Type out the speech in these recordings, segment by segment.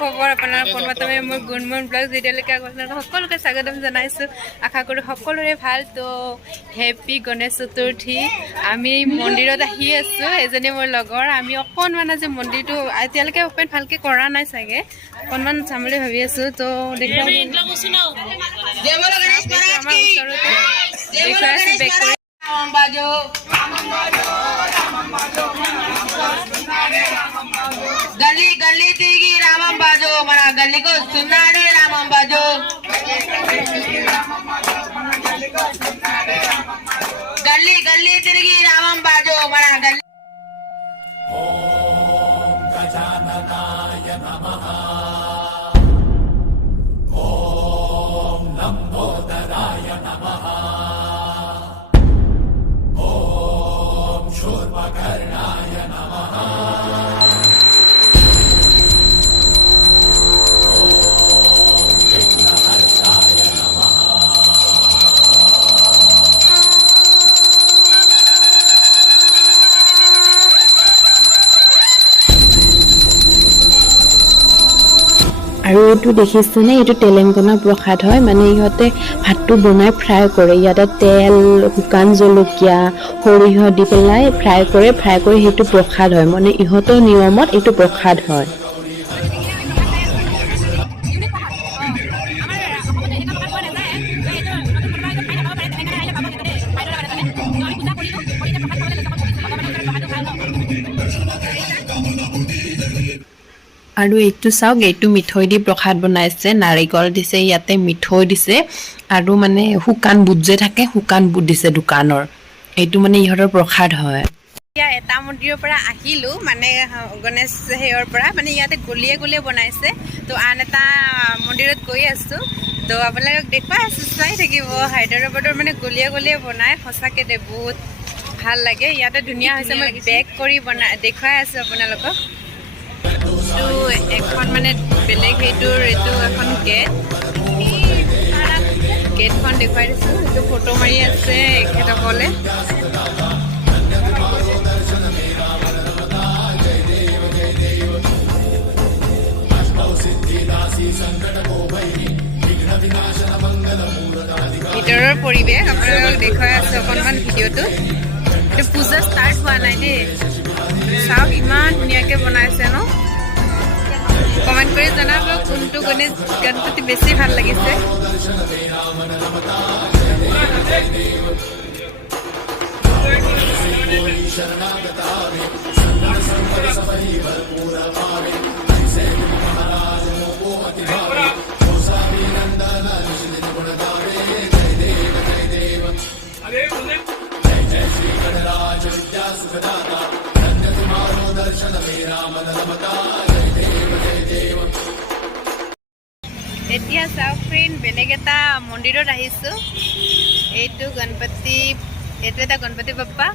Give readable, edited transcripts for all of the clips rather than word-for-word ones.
খবৰ আপোনাৰ পোনপ্ৰথমে মোৰ গুণমন ব্লগ যেতিয়ালৈকে আপোনালোকক সকলোকে স্বাগতম জনাইছোঁ আশা কৰোঁ সকলোৰে ভাল তো হেপী গণেশ চতুৰ্থী আমি মন্দিৰত আহি আছোঁ এজনী মোৰ লগৰ আমি অকণমান আজি মন্দিৰটো এতিয়ালৈকে অপেন ভালকৈ কৰা নাই চাগে অকণমান চাম বুলি ভাবি আছোঁ তো দেখুৱাই আমাৰ ওচৰতে দেখুৱাই আছোঁ বেক কৰি गली गली तिरिगी रामम बाजो मना गली को सुनाडे रामम बाजो गली गली तिरिगी रामम बाजो मना गली ओम गजाननाय नमः ओम लंबोदराय नमः ओम शूर्पकर्णाय नमः আৰু এইটো দেখিছেনে এইটো তেলেংগানা প্ৰসাদ হয় মানে ইহঁতে ভাতটো বনাই ফ্ৰাই কৰে ইয়াতে তেল শুকান জলকীয়া সৰিয়হ দি পেলাই ফ্ৰাই কৰে সেইটো প্ৰসাদ হয় মানে ইহঁতৰ নিয়মত এইটো প্ৰসাদ হয় আৰু এইটো চাওক এইটো মিঠৈ দি প্ৰসাদ বনাইছে নাৰিকল দিছে ইয়াতে মিঠৈ দিছে আৰু মানে শুকান বুট যে থাকে শুকান বুট দিছে দোকানৰ এইটো মানে ইহঁতৰ প্ৰসাদ হয় এতিয়া এটা মন্দিৰৰ পৰা আহিলোঁ মানে গণেশ হেয়ৰ পৰা মানে ইয়াতে গলিয়ে গলিয়ে বনাইছে তো আন এটা মন্দিৰত গৈ আছোঁ তো আপোনালোকক দেখুৱাই আছোঁ চাই থাকিব হায়দৰাবাদৰ মানে গলিয়ে গলিয়ে বনাই সঁচাকৈ দে বহুত ভাল লাগে ইয়াতে ধুনীয়া হৈছে মই বেক কৰি দেখুৱাই আছোঁ আপোনালোকক এইটো এখন মানে বেলেগ সেইটোৰ এইটো এখন গেটখন দেখুৱাই দিছোঁ এইটো ফটো মাৰি আছে এখেতসকলে ভিতৰৰ পৰিৱেশ আপোনালোকক দেখুৱাই আছোঁ অকণমান ভিডিঅ'টো এইটো পূজা ষ্টাৰ্ট হোৱা নাই দেই চাওক ইমান ধুনীয়াকৈ বনাইছে ন কমেণ্ট কৰি জনাব কোনটো গণপতি বেছি ভাল লাগিছে এতিয়া চাওক ফ্ৰেণ্ড বেলেগ এটা মন্দিৰত আহিছোঁ এইটো এটা গণপতি বাপ্পা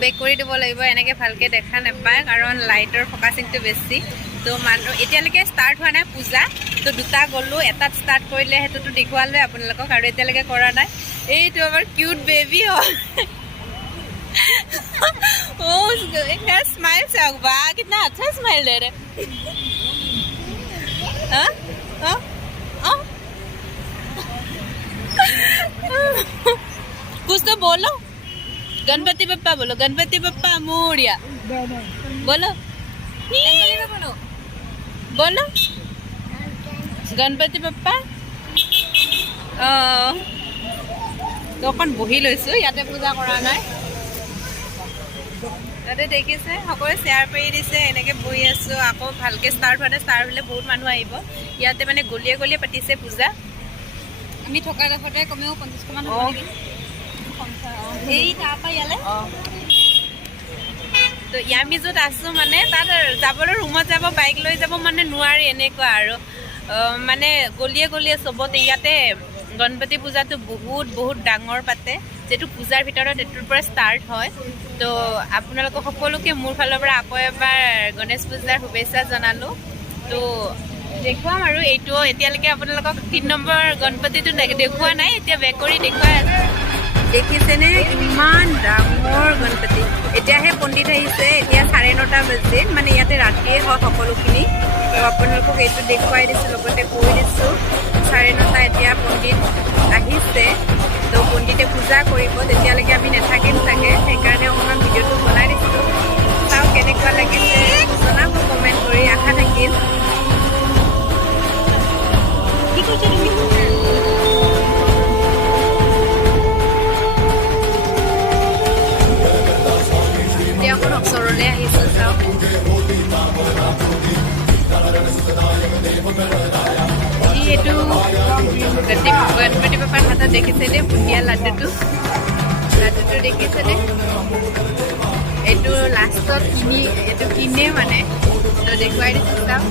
বেক কৰি দিব লাগিব এনেকৈ ভালকৈ দেখা নাপায় কাৰণ লাইটৰ ফ'কাচিংটো বেছি তো মানুহ এতিয়ালৈকে ষ্টাৰ্ট হোৱা নাই পূজা তো দুটা গ'লোঁ এটাত ষ্টাৰ্ট কৰিলে সেইটোতো দেখুৱালোৱে আপোনালোকক আৰু এতিয়ালৈকে কৰা নাই এইটো আমাৰ কিউট বেবী হয় স্মাইল চাওক বা কিतना अच्छा स्माइल दे रहे कुछ तो बोलो गणपति बप्पा बोलो गणपति बप्पा मोरिया बोलो बोलो गणपति बप्पा তো অকণ বহি লৈছোঁ ইয়াতে পূজা কৰা নাই তাতে দেখিছে সকলোৱে শ্বেয়াৰ কৰি দিছে এনেকৈ বহি আছোঁ আকৌ ভালকৈ ষ্টাৰ্ট হোৱা নাই ষ্টাৰ্ট হ'লে বহুত মানুহ আহিব ইয়াতে মানে গলিয়ে গলিয়ে পাতিছে পূজা আমি থকা ডোখৰতে কমেও 50মান হ'ব নেকি এই তাৰপৰা ইয়ালৈ তো আমি য'ত আছোঁ মানে তাত যাবলৈ ৰুমত যাব বাইক লৈ যাব মানে নোৱাৰি এনেকুৱা আৰু মানে গলিয়ে গলিয়ে চবতে ইয়াতে গণপতি পূজাটো বহুত ডাঙৰ পাতে যেটো পূজাৰ ভিতৰত এটোৰ পৰা ষ্টাৰ্ট হয় তো আপোনালোকক সকলোকে মোৰ ফালৰ পৰা আকৌ এবাৰ গণেশ পূজাৰ শুভেচ্ছা জনালোঁ তো দেখুৱাম আৰু এইটো এতিয়ালৈকে আপোনালোকক 3 নম্বৰ গণপতিটো দেখুৱা নাই এতিয়া বেক কৰি দেখুৱাই আছোঁ দেখিছেনে ইমান ডাঙৰ গণপতি এতিয়াহে পণ্ডিত আহিছে এতিয়া 9:30 বাজিল মানে ইয়াতে ৰাতিয়ে হয় সকলোখিনি আপোনালোকক এইটো দেখুৱাই দিছোঁ, লগতে কৈ দিছোঁ 9:30 এতিয়া পণ্ডিত আহিছে। তো পণ্ডিতে পূজা কৰিব, তেতিয়ালৈকে আমি নাথাকিম চাগে, সেইকাৰণে অকণমান ভিডিঅ'টো বনাই দিছিলোঁ। চাওঁ কেনেকুৱা লাগিছে জনাব কমেণ্ট কৰি, আশা থাকিল। কি কৈছে তুমি? এতিয়া অকণ ওচৰলৈ আহিছোঁ, চাওক। এইটো গণপতি বাপাৰ হাতত দেখিছেনে বুন্দিয়া লাড্ডুটো দেখিছেনে? এইটো লাষ্টত কিনে মানে, তো দেখুৱাই দিছোঁ, চাওক।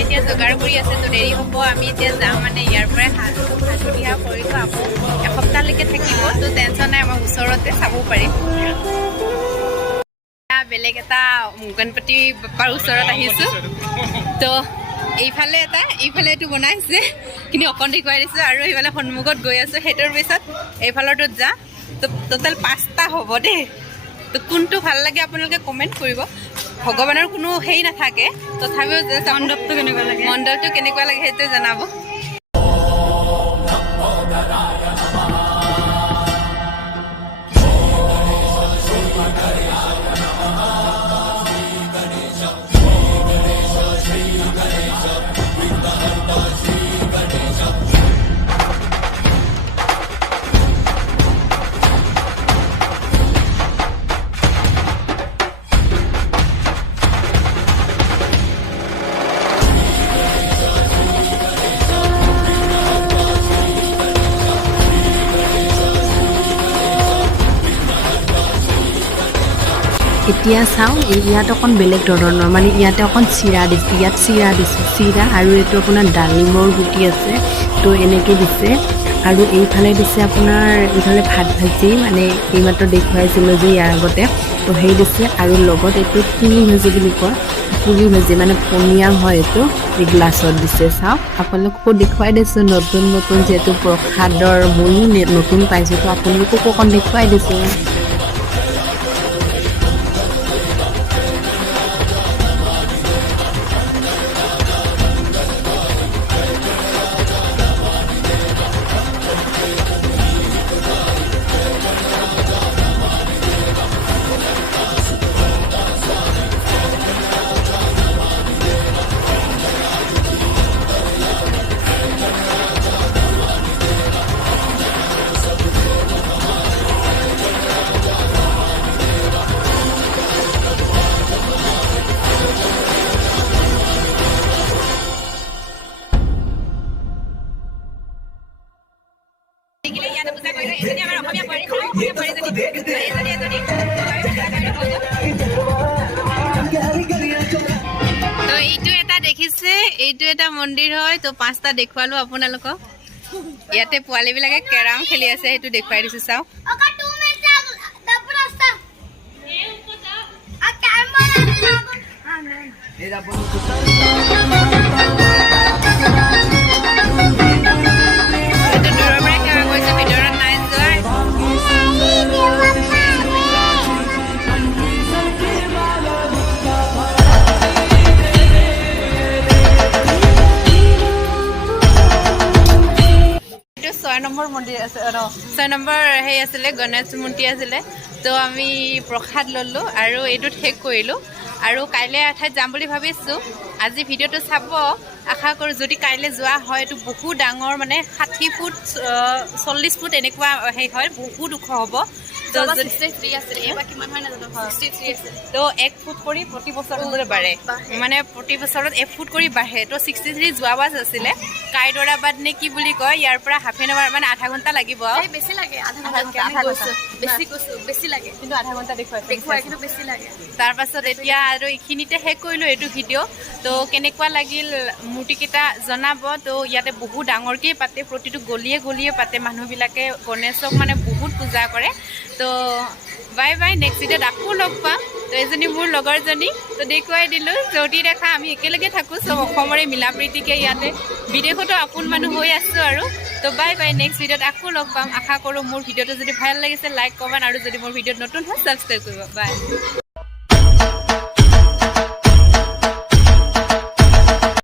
এতিয়া যোগাৰ কৰি আছে, তো দেৰি হ'ব। আমি এতিয়া যাম মানে ইয়াৰ পৰাই হাজুৰিয়া কৰিলোঁ, আকৌ এসপ্তাহলৈকে থাকিব, তো টেনশ্যন নাই, আমাৰ ওচৰতে চাব পাৰিম। বেলেগ এটা গণপতি বাপ্পাৰ ওচৰত আহিছোঁ, তো এইফালে এইটো বনাইছে, কিন্তু অকণ দেখুৱাই দিছোঁ, আৰু এইফালে সন্মুখত গৈ আছোঁ। সেইটোৰ পিছত এইফালৰটোত যাম, তো টোটেল 5টা হ'ব দেই। তো কোনটো ভাল লাগে আপোনালোকে কমেণ্ট কৰিব। ভগৱানৰ কোনো হেৰি নাথাকে, তথাপিও মণ্ডপটো কেনেকুৱা লাগে সেইটো জনাব। এতিয়া চাওঁ, ইয়াত অকণ বেলেগ ধৰণৰ, মানে ইয়াতে অকণ চিৰা দিছে, ইয়াত চিৰা দিছে, চিৰা আৰু এইটো আপোনাৰ ডালিমৰ গুটি আছে, তো এনেকৈ দিছে। আৰু এইফালে দিছে আপোনাৰ, এইফালে ভাত ভাজি, মানে এইমাত্ৰ দেখুৱাইছিলোঁ যে ইয়াৰ আগতে, তো সেই দিছে। আৰু লগত এইটো পুৰি ভাজি বুলি কয়, পুৰি ভাজি মানে পনীয়া হয়, এইটো এই গ্লাছত দিছে। চাওক, আপোনালোককো দেখুৱাই দিছোঁ, নতুন যিহেতু প্ৰসাদৰ ময়ো নতুন পাইছোঁ, তো আপোনালোককো অকণ দেখুৱাই দিছোঁ। এইটো এটা মন্দিৰ হয়, তো 5টা দেখুৱালো আপোনালোকক। ইয়াতে পোৱালীবিলাকে কেৰাম খেলি আছে, সেইটো দেখুৱাই দিছোঁ, চাওক। এইটো দূৰৰ পৰাই সেৱা কৰিছোঁ, ভিতৰত নাই যোৱা। এইটো 6 নম্বৰ মন্দিৰ আছে, 6 নম্বৰ সেই আছিলে, গণেশ মূৰ্তি আছিলে। তো আমি প্ৰসাদ ল'লোঁ আৰু এইটোত শেষ কৰিলোঁ, আৰু কাইলৈ এঠাইত যাম বুলি ভাবিছোঁ। আজি ভিডিঅ'টো চাব, আশা কৰোঁ। যদি কাইলৈ যোৱা হয়, এইটো বহুত ডাঙৰ, মানে 60 ফুট 40 ফুট এনেকুৱা সেই হয়, বহুত ওখ হ'ব। তো 1 ফুট কৰি প্ৰতি বছৰবোৰে বাঢ়ে, মানে প্ৰতি বছৰত 1 ফুট কৰি বাঢ়ে। তো 63 যোৱা বাছ আছিলে, কাইদৰাবাদ নে কি বুলি কয়, ইয়াৰ পৰা হাফ এন আৱাৰ, মানে আধা ঘণ্টা লাগিব। বেছি লাগে, বেছি লাগে, কিন্তু আধা ঘণ্টা দেখুৱাই, কিন্তু বেছি লাগে। তাৰপাছত এতিয়া আৰু এইখিনিতে শেষ কৰিলোঁ এইটো ভিডিঅ'। তো কেনেকুৱা লাগিল মূৰ্তিকেইটা জনাব। তো ইয়াতে বহুত ডাঙৰকৈ পাতে, প্ৰতিটো গলিয়ে গলিয়ে পাতে। মানুহবিলাকে গণেশক মানে বহুত পূজা কৰে তো বাই বাই নেক্সট ভিডিঅ'ত আকৌ লগ পাম তো এজনী মোৰ লগৰজনী তো দেখুৱাই দিলোঁ যদি দেখা আমি একেলগে থাকোঁ চব অসমৰে মিলা প্ৰীতিকৈ ইয়াতে বিদেশতো আপোন মানুহ হৈ আছোঁ আৰু তো বাই বাই নেক্সট ভিডিঅ'ত আকৌ লগ পাম আশা কৰোঁ মোৰ ভিডিঅ'টো যদি ভাল লাগিছে লাইক কমেণ্ট আৰু যদি মোৰ ভিডিঅ'ত নতুন হয় ছাবস্ক্ৰাইব কৰিব বাই